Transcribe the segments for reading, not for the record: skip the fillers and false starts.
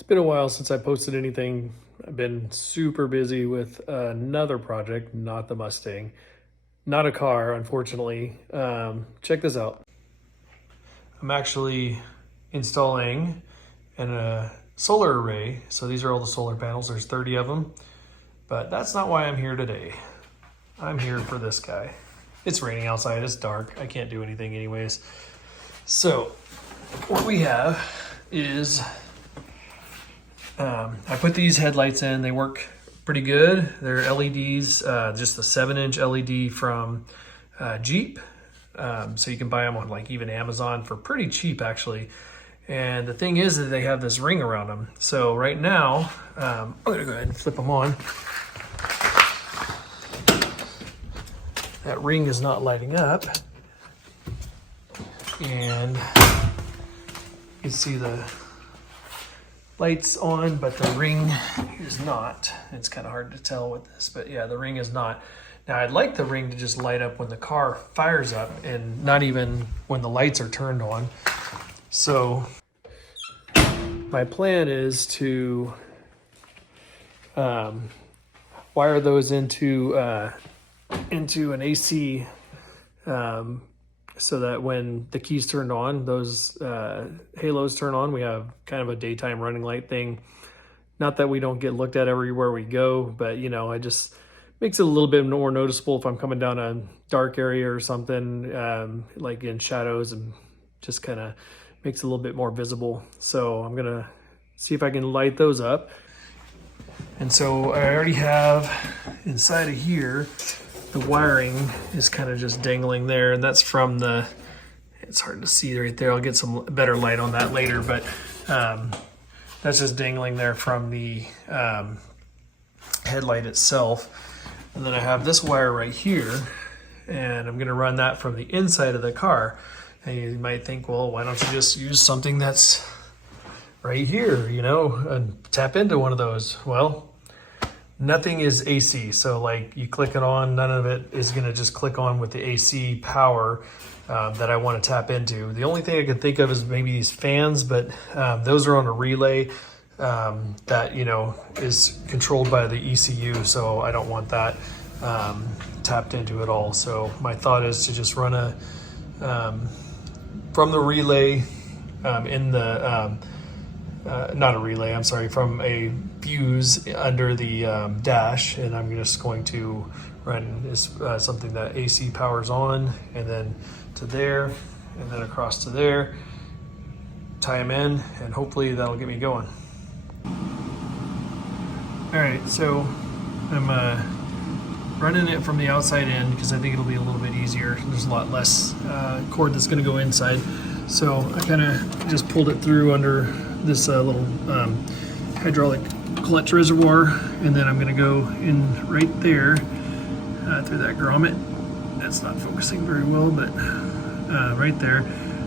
It's been a while since I posted anything. I've been super busy with another project, not the Mustang, not a car, unfortunately. Check this out. I'm actually installing a solar array. So these are all the solar panels. There's 30 of them, but that's not why I'm here today. I'm here for this guy. It's raining outside, it's dark. I can't do anything anyways. So what we have is I put these headlights in. They work pretty good. They're LEDs, just the 7-inch LED from Jeep. So you can buy them on like even Amazon for pretty cheap actually. And the thing is that they have this ring around them. So right now, I'm gonna go ahead and flip them on. That ring is not lighting up. And you can see the lights on, but the ring is not. It's kind of hard to tell with this, but yeah, the ring is not. Now I'd like the ring to just light up when the car fires up and not even when the lights are turned on. So my plan is to wire those into an AC so that when the keys turned on, those halos turn on. We have kind of a daytime running light thing. Not that we don't get looked at everywhere we go, but you know, it just makes it a little bit more noticeable if I'm coming down a dark area or something, like in shadows, and just kind of makes it a little bit more visible. So I'm gonna see if I can light those up. And so I already have inside of here, the wiring is kind of just dangling there, and that's from the, it's hard to see right there. I'll get some better light on that later, but that's just dangling there from the headlight itself. And then I have this wire right here, and I'm gonna run that from the inside of the car. And you might think, well, why don't you just use something that's right here, you know, and tap into one of those? Well, nothing is AC, so like you click it on, none of it is gonna just click on with the AC power that I wanna tap into. The only thing I can think of is maybe these fans, but those are on a relay that, you know, is controlled by the ECU, so I don't want that tapped into at all. So my thought is to just run a, from the relay in the, not a relay, I'm sorry, from a fuse under the dash, and I'm just going to run something that AC powers on, and then to there, and then across to there, tie them in, and hopefully that'll get me going. All right, so I'm running it from the outside in because I think it'll be a little bit easier. There's a lot less cord that's gonna go inside. So I kind of just pulled it through under this little hydraulic clutch reservoir, and then I'm going to go in right there through that grommet. That's not focusing very well, but right there.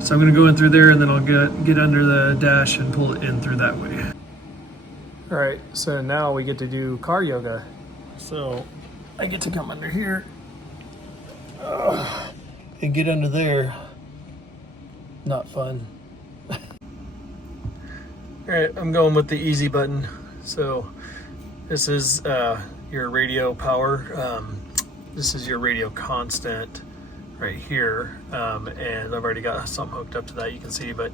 So I'm going to go in through there, and then I'll get under the dash and pull it in through that way. All right, so now we get to do car yoga. So I get to come under here and get under there. Not fun. All right, I'm going with the easy button. So this is your radio power. This is your radio constant right here. And I've already got something hooked up to that, you can see, but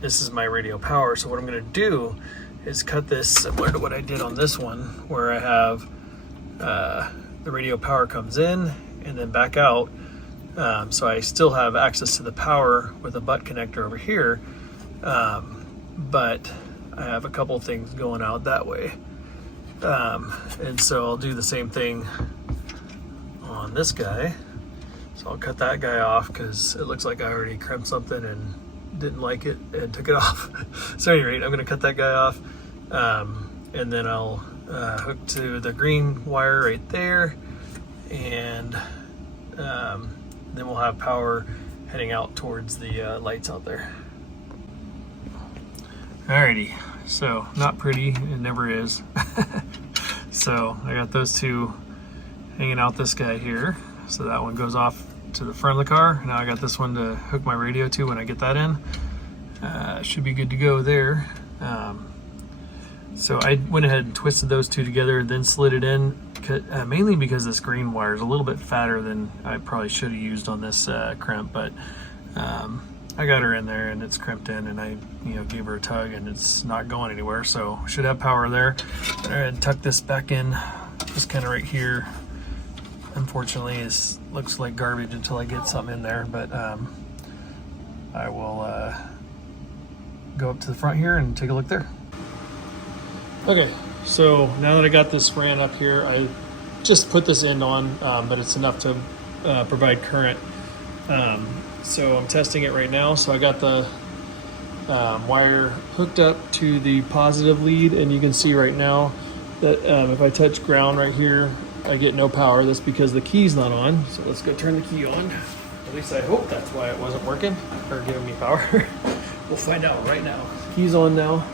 this is my radio power. So what I'm gonna do is cut this similar to what I did on this one, where I have the radio power comes in and then back out. So I still have access to the power with a butt connector over here, but I have a couple things going out that way. And so I'll do the same thing on this guy. So I'll cut that guy off because it looks like I already crimped something and didn't like it and took it off. So at any rate, I'm gonna cut that guy off, and then I'll hook to the green wire right there, and then we'll have power heading out towards the lights out there. Alrighty, so not pretty, it never is. So I got those two hanging out this guy here. So that one goes off to the front of the car. Now I got this one to hook my radio to when I get that in. Should be good to go there. So I went ahead and twisted those two together, then slid it in, mainly because this green wire is a little bit fatter than I probably should have used on this crimp, but I got her in there and it's crimped in, and I gave her a tug and it's not going anywhere, so should have power there. All right, tuck this back in, just kind of right here. Unfortunately, it looks like garbage until I get something in there, but I will go up to the front here and take a look there. Okay, so now that I got this ran up here, I just put this end on, but it's enough to provide current. So I'm testing it right now. So I got the wire hooked up to the positive lead, and you can see right now that if I touch ground right here, I get no power. That's because the key's not on. So let's go turn the key on. At least I hope that's why it wasn't working or giving me power. We'll find out right now. Key's on now.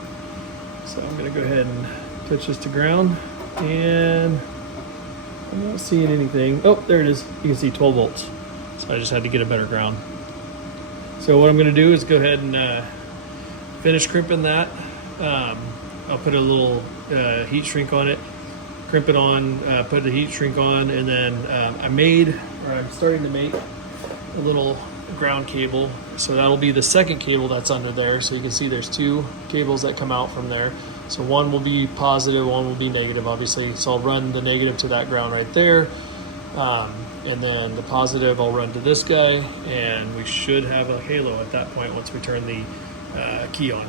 So I'm gonna go ahead and touch this to ground, and I'm not seeing anything. Oh, there it is. You can see 12 volts. So I just had to get a better ground. So what I'm gonna do is go ahead and finish crimping that. I'll put a little heat shrink on it, crimp it on, put the heat shrink on, and then I'm starting to make a little ground cable. So that'll be the second cable that's under there. So you can see there's two cables that come out from there. So one will be positive, one will be negative, obviously. So I'll run the negative to that ground right there. And then the positive I'll run to this guy, and we should have a halo at that point once we turn the key on.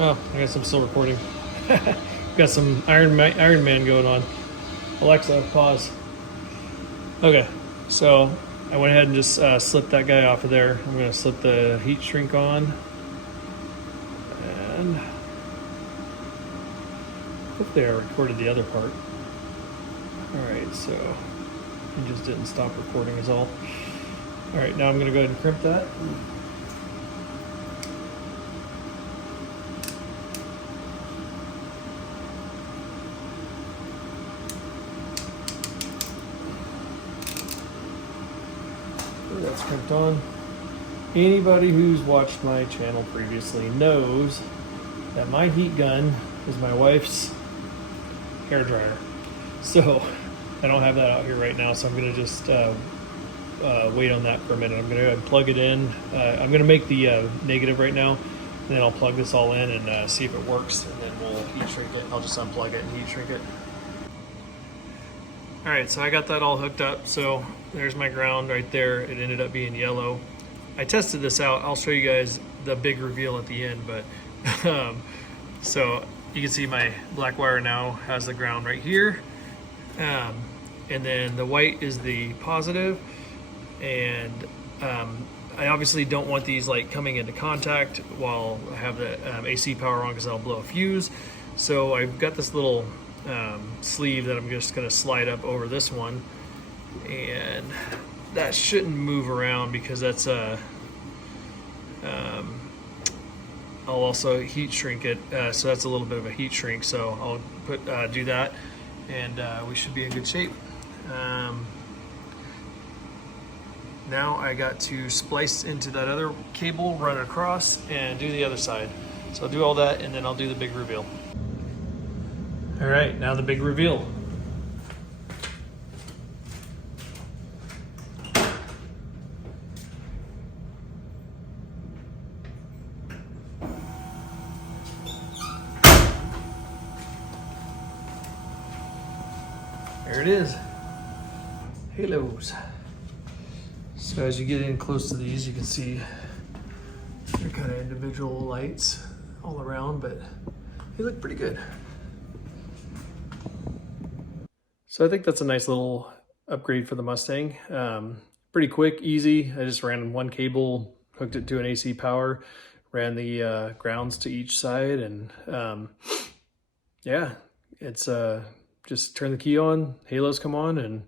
Oh, I got some still recording. Got some Iron Man going on. Alexa, pause. Okay, so I went ahead and just slipped that guy off of there. I'm going to slip the heat shrink on, and hopefully I recorded the other part. All right, so it just didn't stop recording is all. All right, now I'm going to go ahead and crimp that. That's crimped on. Anybody who's watched my channel previously knows that my heat gun is my wife's hair dryer. So I don't have that out here right now, so I'm going to just wait on that for a minute. I'm going to plug it in. I'm going to make the negative right now, and then I'll plug this all in and see if it works, and then we'll heat shrink it. I'll just unplug it and heat shrink it. All right, so I got that all hooked up. So there's my ground right there. It ended up being yellow. I tested this out. I'll show you guys the big reveal at the end, but so you can see my black wire now has the ground right here. And then the white is the positive. And I obviously don't want these like coming into contact while I have the AC power on, because that'll blow a fuse. So I've got this little sleeve that I'm just going to slide up over this one, and that shouldn't move around because that's I'll also heat shrink it, so that's a little bit of a heat shrink, so I'll do that, and we should be in good shape. Now I got to splice into that other cable, run across, and do the other side. So I'll do all that, and then I'll do the big reveal. All right, now the big reveal. There it is, halos. So as you get in close to these, you can see they're kind of individual lights all around, but they look pretty good. So I think that's a nice little upgrade for the Mustang. Pretty quick, easy. I just ran one cable, hooked it to an AC power, ran the grounds to each side, and yeah, it's just turn the key on, halos come on, and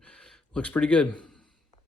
looks pretty good.